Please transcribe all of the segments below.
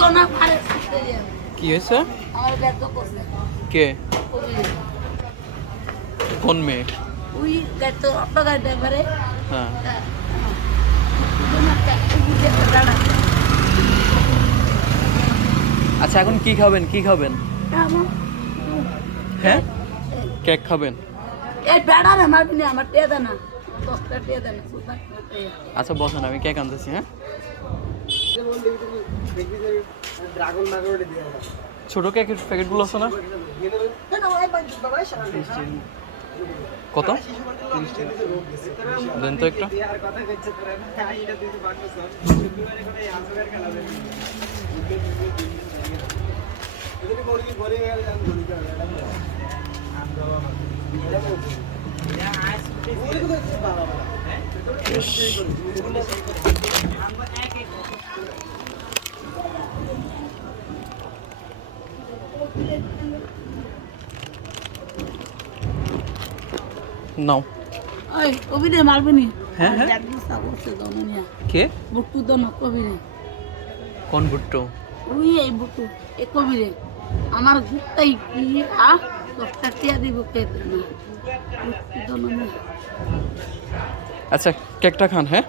তো না পারে কি হয়েছে? আমার ব্যর্থ করছে কে? কবিরে কোন মেয়ে? ওই গাড়ি তো অটো গাড়ি ড্রাইভারে হ্যাঁ আচ্ছা এখন কি খাবেন কি খাবেন? হ্যাঁ কেক খাবেন? এই বেড়া রে মারবি না আমার টেদা না 10টা টেদা না আচ্ছা বসেন আমি কেক আনতেছি। হ্যাঁ ছোট কেকের প্যাকেটগুলো আছে না? কত দেন তো একটা। নাও। ওই কবিরে মারবি নি হ্যাঁ হ্যাঁ কে? বুট্টু তো না কবিরে কোন ভুট্টো? ওই এই বুট্টু এ কবিরে আমার গুপ্তাই কি 10টা টিয়া দিব কে না বুট্টু তো না আচ্ছা কেকটা খান। হ্যাঁ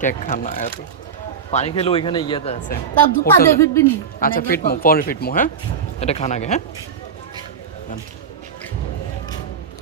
কেক খান না এত পানি খেলে ওইখানে ইয়েতে আছে তা দুপা হোটেলে। দে ফিটবি নি আচ্ছা ফিটমো পরে ফিটমো। হ্যাঁ এটা খান আগে। হ্যাঁ